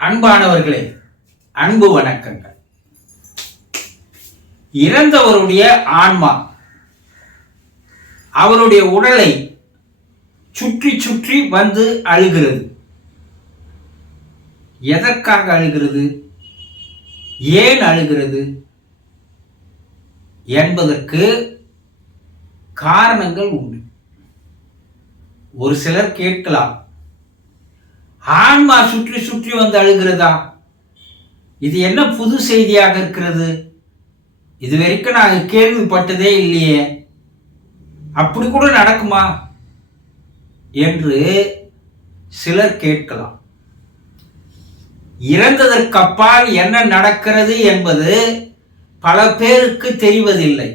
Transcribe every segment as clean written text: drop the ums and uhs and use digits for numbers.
அன்பானவர்களே, அன்பு வணக்கங்கள். இறந்தவருடைய ஆன்மா அவருடைய உடலை சுற்றி சுற்றி வந்து அழுகிறது. எதற்காக அழுகிறது, ஏன் அழுகிறது என்பதற்கு காரணங்கள் உண்டு. ஒரு சிலர் கேட்கலாம், ஆன்மா சுற்றி சுற்றி வந்து அழுகிறதா? இது என்ன புது செய்தியாக இருக்கிறது? இது வரைக்கும் நாங்கள் கேள்விப்பட்டதே இல்லையே, அப்படி கூட நடக்குமா என்று சிலர் கேட்கலாம். இறந்ததற்கு அப்பால் என்ன நடக்கிறது என்பது பல பேருக்கு தெரிவதில்லை.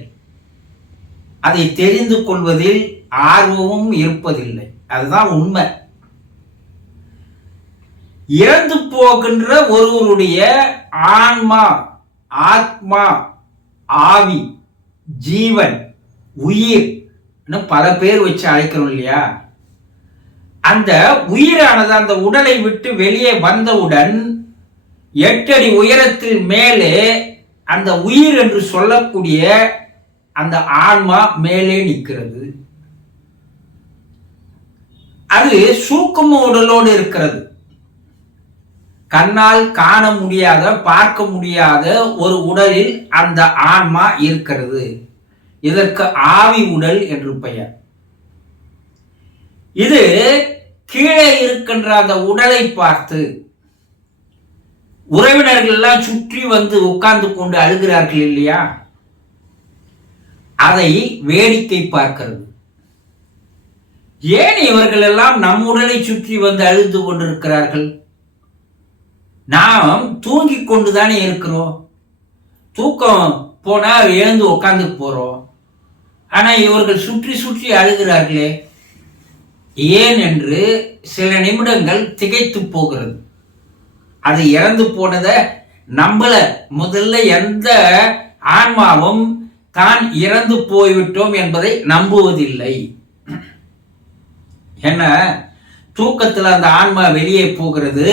அதை தெரிந்து கொள்வதில் ஆர்வமும் இருப்பதில்லை. அதுதான் உண்மை. இறந்து போகின்ற ஒருவருடைய ஆன்மா, ஆத்மா, ஆவி, ஜீவன், உயிர் பல பேர் வச்சு அழைக்கிறோம் இல்லையா? அந்த உயிரானது அந்த உடலை விட்டு வெளியே வந்தவுடன் 8 அடி உயரத்தில் மேலே அந்த உயிர் என்று சொல்லக்கூடிய அந்த ஆன்மா மேலே நிற்கிறது. அது சூக்கும உடலோடு இருக்கிறது. கண்ணால் காண முடியாத, பார்க்க முடியாத ஒரு உடலில் அந்த ஆன்மா இருக்கிறது. இதற்கு ஆவி உடல் என்று பெயர். இது கீழே இருக்கின்ற அந்த உடலை பார்த்து உறவினர்கள் எல்லாம் சுற்றி வந்து உட்கார்ந்து கொண்டு அழுகிறார்கள் இல்லையா? அதை வேடிக்கை பார்க்கிறது. ஏன் இவர்கள் எல்லாம் நம் உடலை சுற்றி வந்து அழுது கொண்டிருக்கிறார்கள்? நாம் தூங்கிக் கொண்டுதானே இருக்கிறோம். தூக்கம் போனா எழுந்து உட்கார்ந்து போறோம். ஆனா இவர்கள் சுற்றி சுற்றி அழுகிறார்களே, ஏன் என்று சில நிமிடங்கள் திகைத்து போகிறது. அது இறந்து போனதை நம்மள முதல்ல எந்த ஆன்மாவும் தான் இறந்து போய்விட்டோம் என்பதை நம்புவதில்லை. என்ன, தூக்கத்தில் அந்த ஆன்மா வெளியே போகிறது.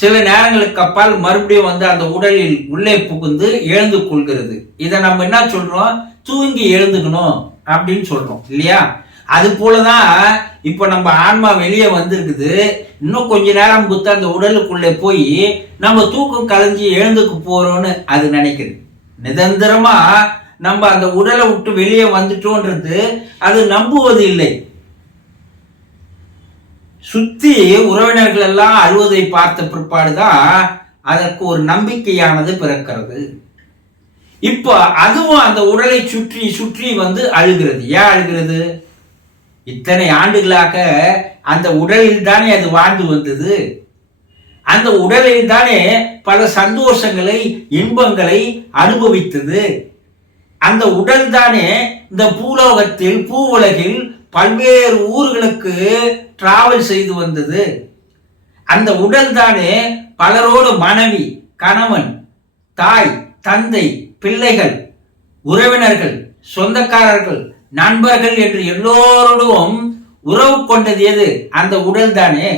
சில நேரங்களுக்கு அப்பால் மறுபடியும் வந்து அந்த உடலில் உள்ளே புகுந்து எழுந்து கொள்கிறது. இதை நம்ம என்ன சொல்றோம்? தூங்கி எழுந்துக்கணும் அப்படின்னு சொல்றோம் இல்லையா? அது போலதான் இப்ப நம்ம ஆன்மா வெளியே வந்திருக்குது. இன்னும் கொஞ்ச நேரம் புத்த அந்த உடலுக்குள்ளே போய் நம்ம தூக்கம் கலைஞ்சி எழுந்துக்கு போறோம்னு அது நினைக்குது. நிரந்தரமா நம்ம அந்த உடலை விட்டு வெளியே வந்துட்டோன்றது அது நம்புவது இல்லை. சுத்தி உறவினர்கள் எல்லாம் அழுவதை பார்த்த பிற்பாடுதான் அதற்கு ஒரு நம்பிக்கையானது பிறக்கிறது. இப்போ அதுவும் அந்த உடலை சுற்றி சுற்றி வந்து அழுகிறது. ஏன் அழுகிறது? இத்தனை ஆண்டுகளாக அந்த உடலில் தானே அது வாழ்ந்து வந்தது. அந்த உடலில் தானே பல சந்தோஷங்களை, இன்பங்களை அனுபவித்தது. அந்த உடல் தானே இந்த பூலோகத்தில், பூ உலகில் பல்வேறு ஊர்களுக்கு டிராவல் செய்து வந்தது. அந்த உடல் தானே பலரோடு மனைவி, கணவன், தாய், தந்தை, பிள்ளைகள், உறவினர்கள், சொந்தக்காரர்கள், நண்பர்கள் என்று எல்லோரோடும் உறவு கொண்டது எது? அந்த உடல் தானே.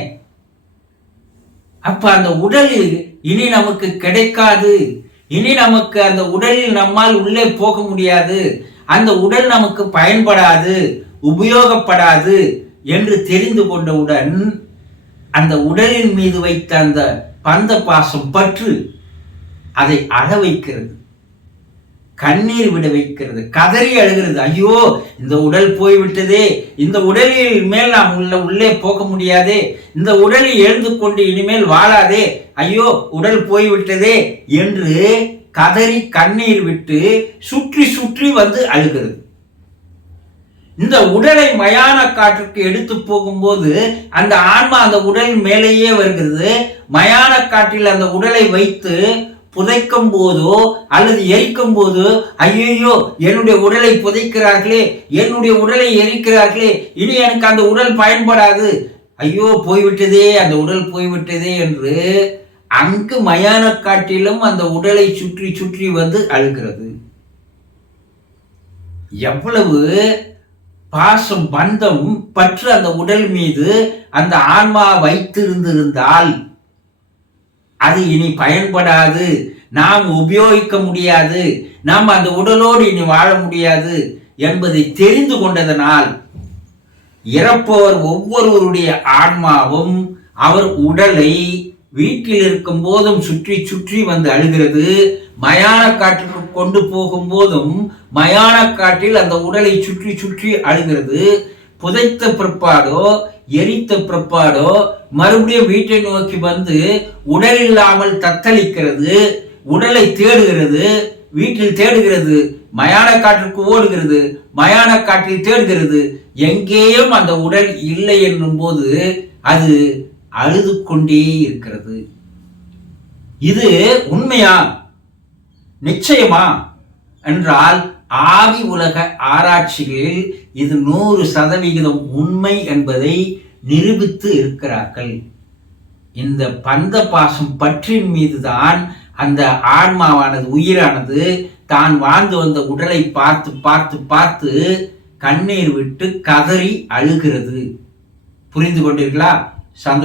அப்ப அந்த உடல் இனி நமக்கு கிடைக்காது. இனி நமக்கு அந்த உடலில் நம்மால் உள்ளே போக முடியாது. அந்த உடல் நமக்கு பயன்படாது, உபயோகப்படாது என்று தெரிந்து கொண்டவுடன் அந்த உடலின் மீது வைத்த அந்த பந்த பாசம் பற்று அதை அழ வைக்கிறது, கண்ணீர் விட வைக்கிறது, கதறி அழுகிறது. ஐயோ, இந்த உடல் போய்விட்டதே, இந்த உடலில் மேல் நாம் உள்ளே போக முடியாதே, இந்த உடலில் எழுந்து கொண்டு இனிமேல் வாழாதே, ஐயோ உடல் போய்விட்டதே என்று கதறி கண்ணீர் விட்டு சுற்றி சுற்றி வந்து அழுகிறது. இந்த உடலை மயான காற்றுக்கு எடுத்து போகும்போது அந்த ஆன்மா அந்த உடல் மேலேயே வருகிறது. மயான காற்றில் அந்த உடலை வைத்து புதைக்கும் போதோ அல்லது எரிக்கும் போதோ, ஐயோ என்னுடைய உடலை புதைக்கிறார்களே, என்னுடைய உடலை எரிக்கிறார்களே, இனி எனக்கு அந்த உடல் பயன்படாது, ஐயோ போய்விட்டதே, அந்த உடல் போய்விட்டதே என்று அங்கு மயான காட்டிலும் அந்த உடலை சுற்றி சுற்றி வந்து அழுகிறது. எவ்வளவு பாசம், பந்தம், பற்று அந்த உடல் மீது அந்த ஆன்மா வைத்திருந்திருந்தால் அது இனி பயன்படாது, நாம் உபயோகிக்க முடியாது, நாம் அந்த உடலோடு இனி வாழ முடியாது என்பதை தெரிந்து கொண்டதனால் இறப்பவர் ஒவ்வொருவருடைய ஆன்மாவும் அவர் உடலை வீட்டில் இருக்கும் போதும் சுற்றி சுற்றி வந்து அழுகிறது, மயான காற்றுக்கு கொண்டு போகும் போதும் மயான காற்றில் அந்த உடலை சுற்றி சுற்றி அழுகிறது. புதைத்த பிற்பாடோ எரித்த பிற்பாடோ மறுபடியும் வீட்டை நோக்கி வந்து உடல் இல்லாமல் தத்தளிக்கிறது, உடலை தேடுகிறது, வீட்டில் தேடுகிறது, மயான காற்றுக்கு ஓடுகிறது, மயான காற்றில் தேடுகிறது. எங்கேயும் அந்த உடல் இல்லை என்னும் போது அது அழுது கொண்டே இருக்கிறது. இது உண்மையா, நிச்சயமா என்றால் ஆவி உலக ஆராய்ச்சிகளில் இது 100% உண்மை என்பதை நிரூபித்து இருக்கிறார்கள். இந்த பந்த பாசம் பற்றின் மீதுதான் அந்த ஆன்மாவானது, உயிரானது தான் வாழ்ந்து வந்த உடலை பார்த்து பார்த்து பார்த்து கண்ணீர் விட்டு கதறி அழுகிறது. புரிந்து கொண்டீர்களா? சந்தோஷம்.